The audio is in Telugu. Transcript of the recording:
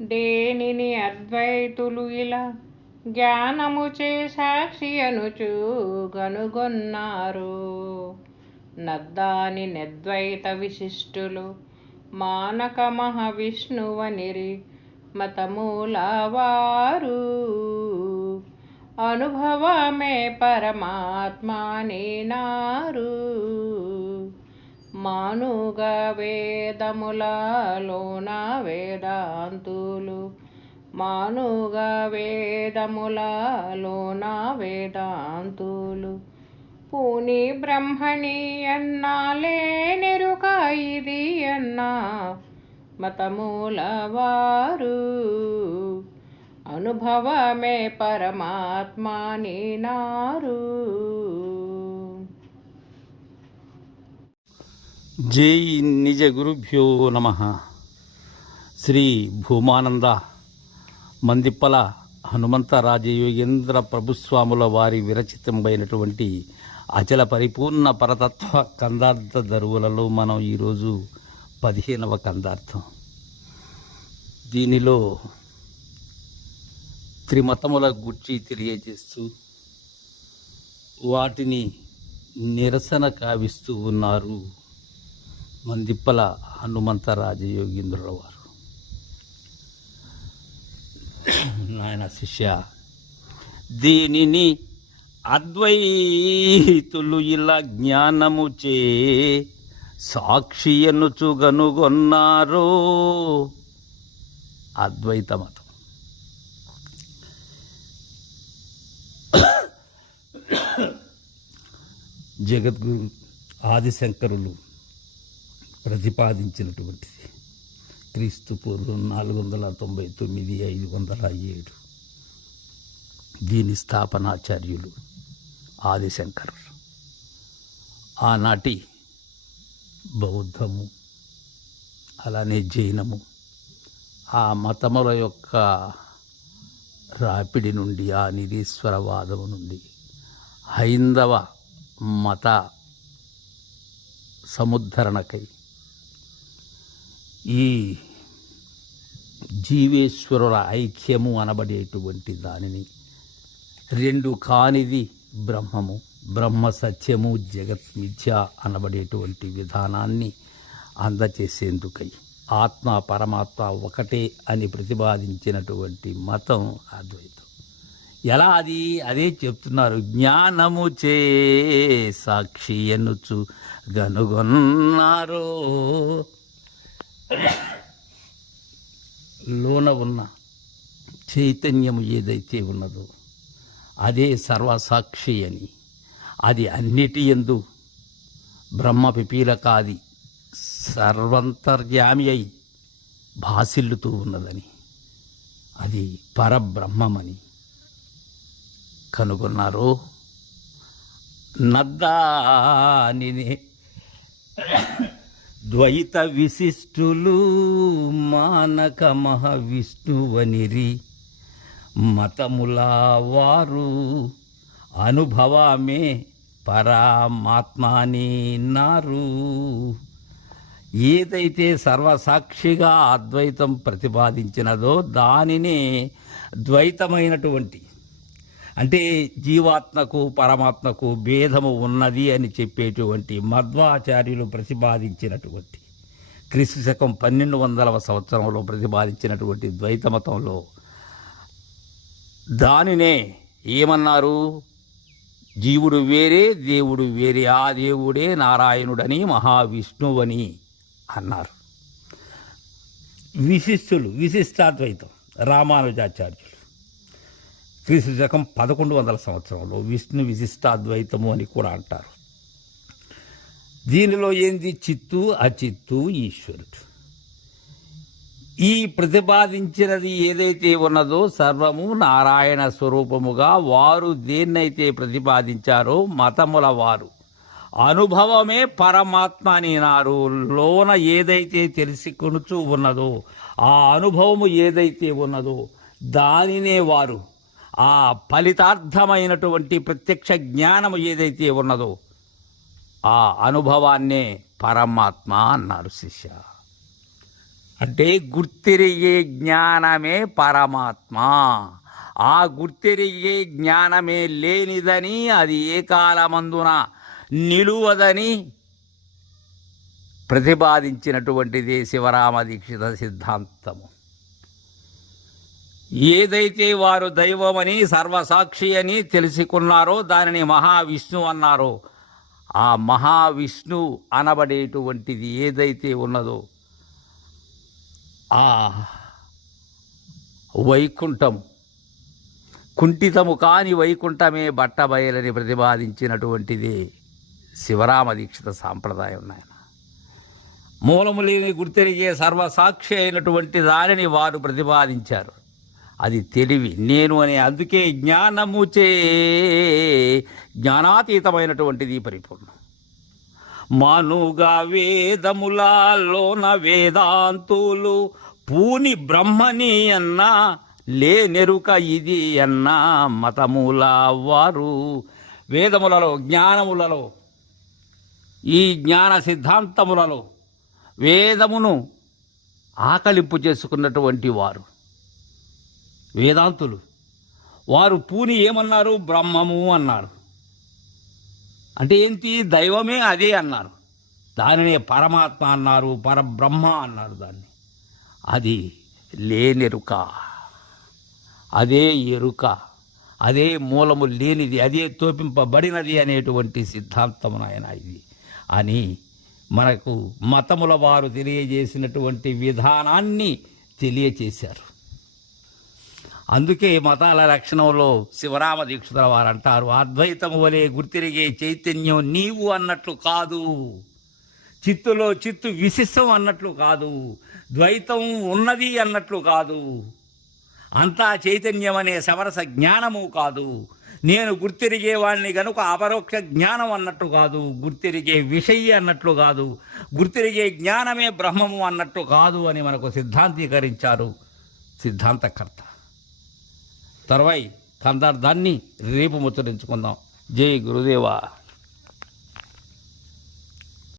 దేనిని అద్వైతులు ఇలా జ్ఞానముచే సాక్షి అనుచు గనుగొన్నారు నద్దాని నిద్వైత విశిష్టులు మానక మహావిష్ణువనిరి మతమూలవారు. అనుభవమే పరమాత్మానినారు మానుగ వేదములలోన వేదాంతులు. మానుగ వేదములలోన వేదాంతులు. పూని బ్రహ్మణి అన్నాలే నెరుక ఇది అన్నా మతమూల వారు అనుభవమే పరమాత్మాని నారు. జై నిజ గురుభ్యో నమ. శ్రీ భూమానంద మందిప్పల హనుమంత రాజయోగేంద్ర ప్రభుస్వాముల వారి విరచితమైనటువంటి అచల పరిపూర్ణ పరతత్వ కందార్థ దరువులలో మనం ఈరోజు పదిహేనవ కందార్థం. దీనిలో త్రిమతముల గుర్చి తెలియజేస్తూ వాటిని నిరసన కావిస్తూ ఉన్నారు మందిప్పల హనుమంత రాజయోగీంద్రుల వారు నాయన శిష్య దీనిని అద్వైతులు ఇలా జ్ఞానము చే సాక్షి ఎన్నుచు అద్వైత మతం. జగద్గురు ఆదిశంకరులు ప్రతిపాదించినటువంటిది. క్రీస్తు పూర్వం నాలుగు వందల తొంభై తొమ్మిది ఐదు వందల ఏడు. దీని స్థాపనాచార్యులు ఆదిశంకర్ ఆనాటి బౌద్ధము అలానే జైనము ఆ మతముల యొక్క రాపిడి నుండి ఆ నిరీశ్వరవాదము నుండి హైందవ మత సముద్ధరణకై ఈ జీవేశ్వరుల ఐక్యము అనబడేటువంటి దానిని రెండు కానిది బ్రహ్మము బ్రహ్మ సత్యము జగత్ మిథ్య అనబడేటువంటి విధానాన్ని అందచేసేందుకై ఆత్మ పరమాత్మ ఒకటే అని ప్రతిపాదించినటువంటి మతం అద్వైతం. ఎలా అది? అదే చెప్తున్నారు. జ్ఞానము చే సాక్షి ఎనుచు గనుగొన్నారు. లోన ఉన్న చైతన్యము ఏదైతే ఉన్నదో అదే సర్వసాక్షి అని. అది అన్నిటి ఎందు బ్రహ్మ పిపీలకాది సర్వంతర్యామి అయి భాసిల్లుతూ ఉన్నదని. అది పరబ్రహ్మమని. కనుగొన్నారు? నద్దానినే. ద్వైత విశిష్టులు మానక మహావిష్ణువనిరి. మతముల వారు అనుభవమే పరమాత్మాని నారు. ఏదైతే సర్వసాక్షిగా అద్వైతం ప్రతిపాదించినదో దానినే ద్వైతమైనటువంటి అంటే జీవాత్మకు పరమాత్మకు భేదము ఉన్నది అని చెప్పేటువంటి మధ్వాచార్యులు ప్రతిపాదించినటువంటి క్రీస్తు శకం పన్నెండు వందలవ సంవత్సరంలో ప్రతిపాదించినటువంటి ద్వైత మతంలో దానినే ఏమన్నారు? జీవుడు వేరే దేవుడు వేరే ఆ దేవుడే నారాయణుడని మహావిష్ణువని అన్నారు. విశిష్టులు విశిష్టాద్వైతం రామానుజాచార్యులు. క్రీస్తు శకం పదకొండు వందల సంవత్సరంలో విష్ణు విశిష్టాద్వైతము అని కూడా అంటారు. దీనిలో ఏంది? చిత్తు అచిత్తు ఈశ్వరుడు. ఈ ప్రతిపాదించినది ఏదైతే ఉన్నదో సర్వము నారాయణ స్వరూపముగా వారు దేన్నైతే ప్రతిపాదించారో మతముల వారు అనుభవమే పరమాత్మ అనినారు లోన ఏదైతే తెలుసుకొనుచూ ఉన్నదో ఆ అనుభవము ఏదైతే ఉన్నదో దానినే వారు ఆ ఫలితార్థమైనటువంటి ప్రత్యక్ష జ్ఞానము ఏదైతే ఉన్నదో ఆ అనుభవాన్నే పరమాత్మ అన్నారు శిష్య. అంటే గుర్తిరిగే జ్ఞానమే పరమాత్మ. ఆ గుర్తిరిగే జ్ఞానమే లేనిదని అది ఏ కాలమందున నిలువదని ప్రతిపాదించినటువంటిది శివరామ దీక్షిత సిద్ధాంతము. ఏదైతే వారు దైవమని సర్వసాక్షి అని తెలుసుకున్నారో దానిని మహావిష్ణు అన్నారో. ఆ మహావిష్ణు అనబడేటువంటిది ఏదైతే ఉన్నదో ఆ వైకుంఠం. కుంఠితము కాని వైకుంఠమే బట్టబయలని ప్రతిపాదించినటువంటిది శివరామ దీక్షిత సాంప్రదాయం నాయన. మూలము లేని గుర్తెరిగే సర్వసాక్షి అయినటువంటి దానిని వారు ప్రతిపాదించారు. అది తెలివి. నేను అనే అందుకే జ్ఞానముచే జ్ఞానాతీతమైనటువంటిది పరిపూర్ణం. మనుగా వేదములలోన వేదాంతులు పూని బ్రహ్మని అన్న లేనెరుక ఇది అన్న మతముల వారు. వేదములలో జ్ఞానములలో ఈ జ్ఞాన సిద్ధాంతములలో వేదమును ఆకలింపు చేసుకున్నటువంటి వారు. వేదాంతులు. వారు పూని ఏమన్నారు? బ్రహ్మము అన్నారు. అంటే ఏంటి? దైవమే అదే అన్నారు. దానినే పరమాత్మ అన్నారు పరబ్రహ్మ అన్నారు దాన్ని. అది లేనెరుక. అదే ఎరుక. అదే మూలము లేనిది అదే తోపింపబడినది అనేటువంటి సిద్ధాంతము నాయన ఇది. అని మనకు మతముల వారు తెలియజేసినటువంటి విధానాన్ని తెలియచేశారు. అందుకే మతాల లక్షణంలో శివరామ దీక్షితుల వారు అంటారు అద్వైతము వలె గుర్తిరిగే చైతన్యం నీవు అన్నట్లు కాదు. చిత్తులో చిత్తు విశిష్టం అన్నట్లు కాదు. ద్వైతం ఉన్నది అన్నట్లు కాదు. అంతా చైతన్యం అనే సమరస జ్ఞానము కాదు. నేను గుర్తిరిగేవాడిని గనుక అపరోక్ష జ్ఞానం అన్నట్టు కాదు. గుర్తిరిగే విషయి అన్నట్లు కాదు. గుర్తిరిగే జ్ఞానమే బ్రహ్మము అన్నట్టు కాదు అని మనకు సిద్ధాంతీకరించారు సిద్ధాంతకర్త. తర్వాయి కందార్థాన్ని రేపు ముచ్చరించుకుందాం జై గురుదేవా.